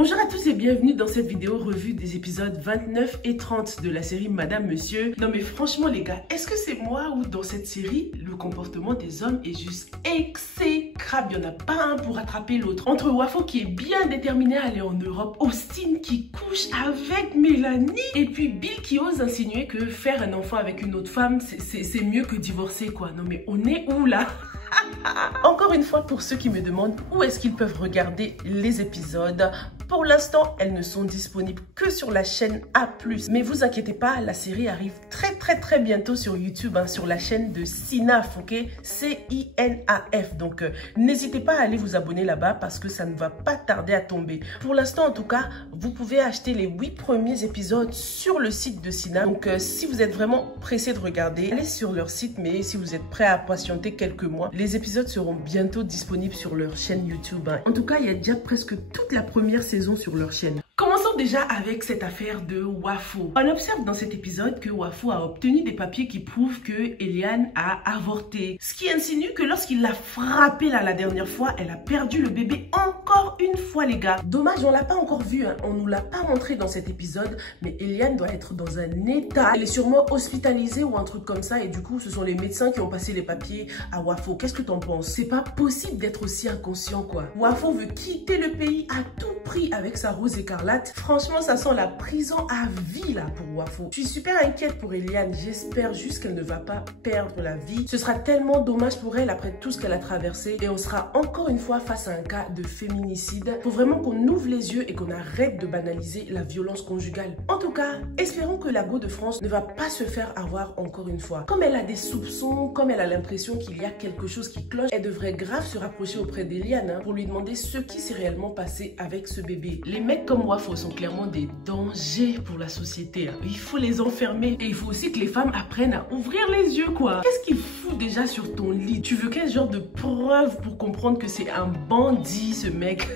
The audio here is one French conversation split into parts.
Bonjour à tous et bienvenue dans cette vidéo revue des épisodes 29 et 30 de la série Madame Monsieur. Non mais franchement les gars, est-ce que c'est moi ou dans cette série, le comportement des hommes est juste exécrable? Il n'y en a pas un pour rattraper l'autre. Entre Wafo qui est bien déterminé à aller en Europe, Austin qui couche avec Mélanie et puis Bill qui ose insinuer que faire un enfant avec une autre femme, c'est mieux que divorcer quoi. Non mais on est où là? Encore une fois, pour ceux qui me demandent où est-ce qu'ils peuvent regarder les épisodes, pour l'instant, elles ne sont disponibles que sur la chaîne A+. Mais vous inquiétez pas, la série arrive très bientôt sur YouTube, hein, sur la chaîne de Cinaf, ok? C-I-N-A-F. Donc, n'hésitez pas à aller vous abonner là-bas parce que ça ne va pas tarder à tomber. Pour l'instant, en tout cas, vous pouvez acheter les 8 premiers épisodes sur le site de Cinaf. Donc, si vous êtes vraiment pressé de regarder, allez sur leur site. Mais si vous êtes prêt à patienter quelques mois, les épisodes seront bientôt disponibles sur leur chaîne YouTube. Hein. En tout cas, il y a déjà presque toute la première saison sur leur chaîne. Commençons déjà avec cette affaire de Wafo. On observe dans cet épisode que Wafo a obtenu des papiers qui prouvent que Eliane a avorté. Ce qui insinue que lorsqu'il l'a frappée là la dernière fois, elle a perdu le bébé encore une fois les gars. Dommage, on l'a pas encore vu, hein. On nous l'a pas montré dans cet épisode, mais Eliane doit être dans un état. Elle est sûrement hospitalisée ou un truc comme ça et du coup ce sont les médecins qui ont passé les papiers à Wafo. Qu'est-ce que t'en penses? C'est pas possible d'être aussi inconscient quoi. Wafo veut quitter le pays à tout prix avec sa rose écarlate. Franchement, ça sent la prison à vie là pour Wafo. Je suis super inquiète pour Eliane. J'espère juste qu'elle ne va pas perdre la vie. Ce sera tellement dommage pour elle après tout ce qu'elle a traversé. Et on sera encore une fois face à un cas de féminicide. Faut vraiment qu'on ouvre les yeux et qu'on arrête de banaliser la violence conjugale. En tout cas, espérons que la Go de France ne va pas se faire avoir encore une fois. Comme elle a des soupçons, comme elle a l'impression qu'il y a quelque chose qui cloche, elle devrait grave se rapprocher auprès d'Eliane hein, pour lui demander ce qui s'est réellement passé avec ce bébé. Les mecs comme Wafo sont clairement des dangers pour la société. Hein. Il faut les enfermer. Et il faut aussi que les femmes apprennent à ouvrir les yeux, quoi. Qu'est-ce qu'il fout déjà sur ton lit? Tu veux quel genre de preuve pour comprendre que c'est un bandit, ce mec?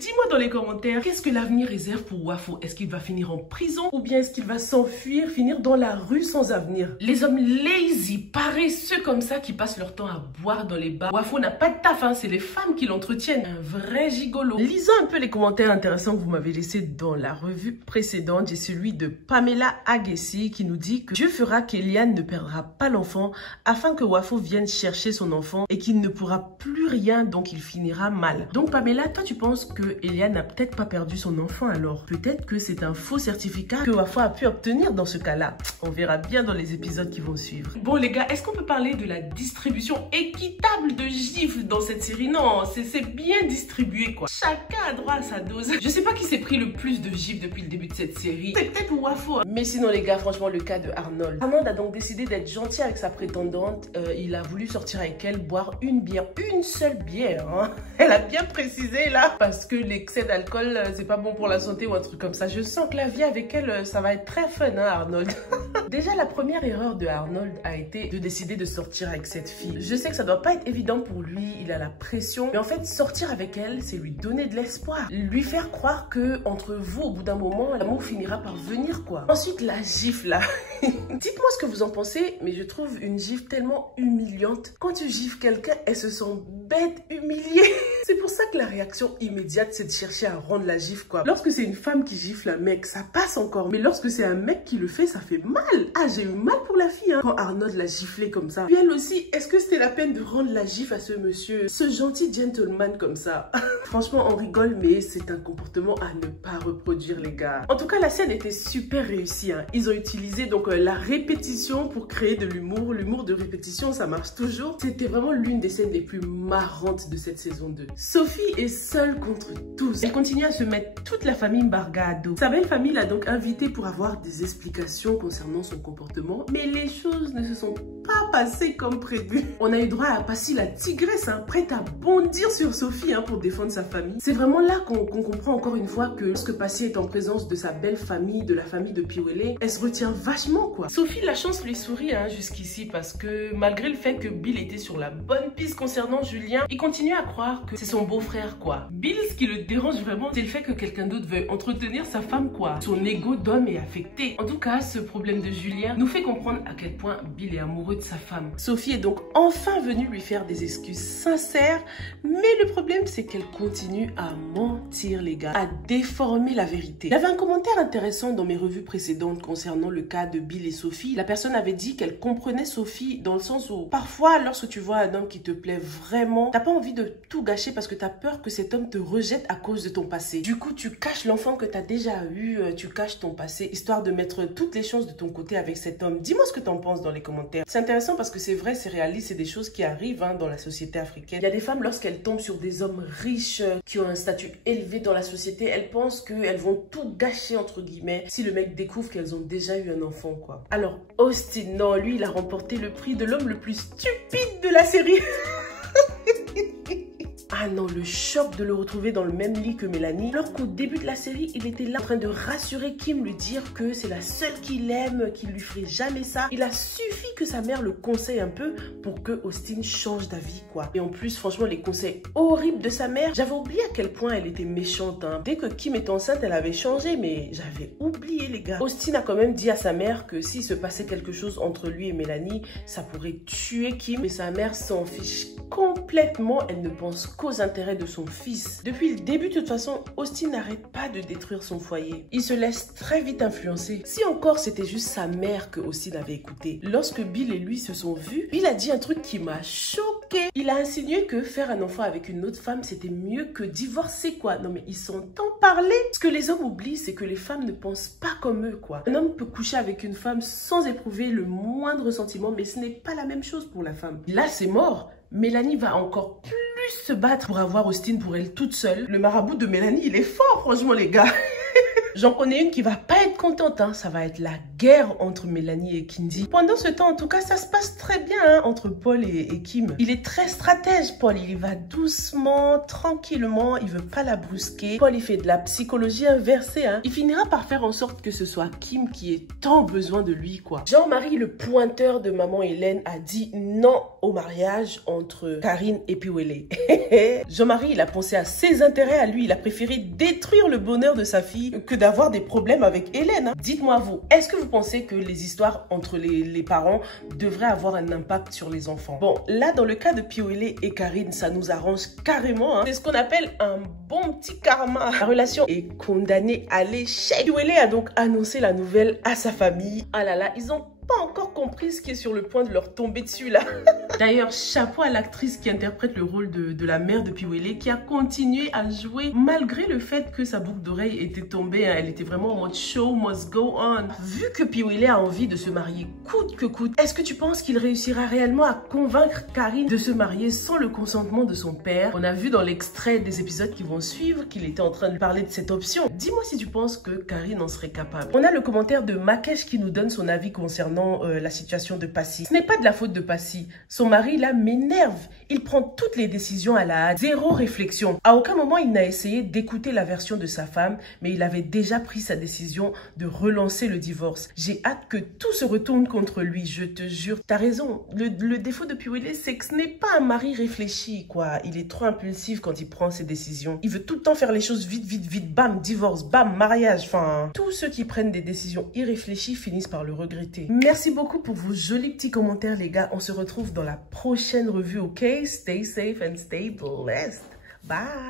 Dis-moi dans les commentaires, qu'est-ce que l'avenir réserve pour Wafo? Est-ce qu'il va finir en prison? Ou bien est-ce qu'il va s'enfuir, finir dans la rue sans avenir? Les hommes lazy, paresseux comme ça, qui passent leur temps à boire dans les bars. Wafo n'a pas de taf, hein. C'est les femmes qui l'entretiennent. Un vrai gigolo. Lisons un peu les commentaires intéressants que vous m'avez laissés dans la revue précédente. J'ai celui de Pamela Agassi qui nous dit que Dieu fera qu'Eliane ne perdra pas l'enfant afin que Wafo vienne chercher son enfant et qu'il ne pourra plus rien donc il finira mal. Donc Pamela, toi tu penses que Eliane n'a peut-être pas perdu son enfant alors? Peut-être que c'est un faux certificat que Wafo a pu obtenir dans ce cas-là. On verra bien dans les épisodes qui vont suivre. Bon les gars, est-ce qu'on peut parler de la distribution équitable de gifles dans cette série? Non, c'est bien distribué quoi. Chacun a droit à sa dose. Je sais pas qui s'est pris le plus de gifles depuis le début de cette série. C'est peut-être Wafo. Mais sinon les gars, franchement le cas de Arnold. Arnold a donc décidé d'être gentil avec sa prétendante. Il a voulu sortir avec elle, boire une bière. Une seule bière. Hein. Elle a bien précisé là. Parce que l'excès d'alcool, c'est pas bon pour la santé ou un truc comme ça. Je sens que la vie avec elle, ça va être très fun hein Arnold. Déjà la première erreur de Arnold a été de décider de sortir avec cette fille. Je sais que ça doit pas être évident pour lui. Il a la pression. Mais en fait sortir avec elle, c'est lui donner de l'espoir. Lui faire croire que entre vous, au bout d'un moment, l'amour finira par venir, quoi. Ensuite, la gifle, là. Dites-moi ce que vous en pensez, mais je trouve une gifle tellement humiliante. Quand tu gifles quelqu'un, elle se sent bête, humiliée. C'est pour ça que la réaction immédiate, c'est de chercher à rendre la gifle, quoi. Lorsque c'est une femme qui gifle un mec, ça passe encore. Mais lorsque c'est un mec qui le fait, ça fait mal. Ah, j'ai eu mal pour la fille, hein, quand Arnold l'a giflé comme ça. Puis elle aussi, est-ce que c'était la peine de rendre la gifle à ce monsieur, ce gentil gentleman comme ça? Franchement, on rigole, mais c'est un comportement à ne pas reproduire les gars. En tout cas, la scène était super réussie. Hein. Ils ont utilisé donc la répétition pour créer de l'humour. L'humour de répétition, ça marche toujours. C'était vraiment l'une des scènes les plus marrantes de cette saison 2. Sophie est seule contre tous. Elle continue à se mettre toute la famille Mbarga à dos. Sa belle famille l'a donc invitée pour avoir des explications concernant son comportement. Mais les choses ne se sont pas passées comme prévu. On a eu droit à Passy la tigresse, hein, prête à bondir sur Sophie hein, pour défendre sa famille. C'est vraiment là qu'on comprend encore une fois que lorsque Passy est en présence de sa belle famille, de la famille de Piwele, elle se retient vachement quoi. Sophie, la chance lui sourit hein, jusqu'ici parce que malgré le fait que Bill était sur la bonne piste concernant Julien, il continue à croire que c'est c'est son beau-frère quoi. Bill, ce qui le dérange vraiment, c'est le fait que quelqu'un d'autre veuille entretenir sa femme quoi. Son ego d'homme est affecté. En tout cas, ce problème de Julien nous fait comprendre à quel point Bill est amoureux de sa femme. Sophie est donc enfin venue lui faire des excuses sincères, mais le problème c'est qu'elle continue à mentir les gars, à déformer la vérité. Il y avait un commentaire intéressant dans mes revues précédentes concernant le cas de Bill et Sophie. La personne avait dit qu'elle comprenait Sophie dans le sens où parfois lorsque tu vois un homme qui te plaît vraiment, t'as pas envie de tout gâcher parce que t'as peur que cet homme te rejette à cause de ton passé. Du coup, tu caches l'enfant que t'as déjà eu, tu caches ton passé, histoire de mettre toutes les chances de ton côté avec cet homme. Dis-moi ce que t'en penses dans les commentaires. C'est intéressant parce que c'est vrai, c'est réaliste, c'est des choses qui arrivent dans la société africaine. Il y a des femmes, lorsqu'elles tombent sur des hommes riches, qui ont un statut élevé dans la société, elles pensent qu'elles vont tout gâcher, entre guillemets, si le mec découvre qu'elles ont déjà eu un enfant, quoi. Alors, Austin, non, lui, il a remporté le prix de l'homme le plus stupide de la série. Ah non, le choc de le retrouver dans le même lit que Mélanie. Alors qu'au début de la série, il était là en train de rassurer Kim, lui dire que c'est la seule qu'il aime, qu'il lui ferait jamais ça. Il a suffi que sa mère le conseille un peu pour que Austin change d'avis, quoi. Et en plus, franchement, les conseils horribles de sa mère, j'avais oublié à quel point elle était méchante. Dès que Kim est enceinte, elle avait changé, mais j'avais oublié, les gars. Austin a quand même dit à sa mère que s'il se passait quelque chose entre lui et Mélanie, ça pourrait tuer Kim. Mais sa mère s'en fiche complètement. Elle ne pense qu'aux intérêts de son fils. Depuis le début, de toute façon, Austin n'arrête pas de détruire son foyer. Il se laisse très vite influencer. Si encore c'était juste sa mère que Austin avait écouté. Lorsque Bill et lui se sont vus, Bill a dit un truc qui m'a choqué. Il a insinué que faire un enfant avec une autre femme, c'était mieux que divorcer, quoi. Non mais ils s'entendent parler. Ce que les hommes oublient, c'est que les femmes ne pensent pas comme eux, quoi. Un homme peut coucher avec une femme sans éprouver le moindre sentiment, mais ce n'est pas la même chose pour la femme. Là, c'est mort. Mélanie va encore plus se battre pour avoir Austin pour elle toute seule. Le marabout de Mélanie, il est fort, franchement, les gars. J'en connais une qui va pas être contente, ça va être la guerre entre Mélanie et Kindy. Pendant ce temps, en tout cas, ça se passe très bien entre Paul et Kim. Il est très stratège, Paul. Il y va doucement, tranquillement. Il veut pas la brusquer. Paul, il fait de la psychologie inversée. Il finira par faire en sorte que ce soit Kim qui ait tant besoin de lui, quoi. Jean-Marie, le pointeur de maman Hélène, a dit non au mariage entre Karine et Piwele. Jean-Marie, il a pensé à ses intérêts à lui. Il a préféré détruire le bonheur de sa fille que d'avoir des problèmes avec Hélène. Dites-moi vous, est-ce que vous pensez que les histoires entre les parents devraient avoir un impact sur les enfants? Bon, là, dans le cas de Piwele et Karine, ça nous arrange carrément. C'est ce qu'on appelle un bon petit karma. La relation est condamnée à l'échec. Piwele a donc annoncé la nouvelle à sa famille. Ah là là, ils ont pas encore compris ce qui est sur le point de leur tomber dessus là. D'ailleurs, chapeau à l'actrice qui interprète le rôle de la mère de Piwele, qui a continué à jouer malgré le fait que sa boucle d'oreille était tombée. Elle était vraiment en mode show must go on. Vu que Piwele a envie de se marier coûte que coûte, est-ce que tu penses qu'il réussira réellement à convaincre Karine de se marier sans le consentement de son père? On a vu dans l'extrait des épisodes qui vont suivre qu'il était en train de parler de cette option. Dis-moi si tu penses que Karine en serait capable. On a le commentaire de Makesh qui nous donne son avis concernant la situation de Passy. Ce n'est pas de la faute de Passy. Son mari, là, m'énerve. Il prend toutes les décisions à la hâte. Zéro réflexion. À aucun moment, il n'a essayé d'écouter la version de sa femme, mais il avait déjà pris sa décision de relancer le divorce. J'ai hâte que tout se retourne contre lui, je te jure. T'as raison. Le défaut de Piwele, c'est que ce n'est pas un mari réfléchi, quoi. Il est trop impulsif quand il prend ses décisions. Il veut tout le temps faire les choses vite, vite, vite. Bam, divorce, bam, mariage. Enfin, tous ceux qui prennent des décisions irréfléchies finissent par le regretter. Merci beaucoup pour vos jolis petits commentaires, les gars. On se retrouve dans la prochaine revue, ok? Stay safe and stay blessed. Bye!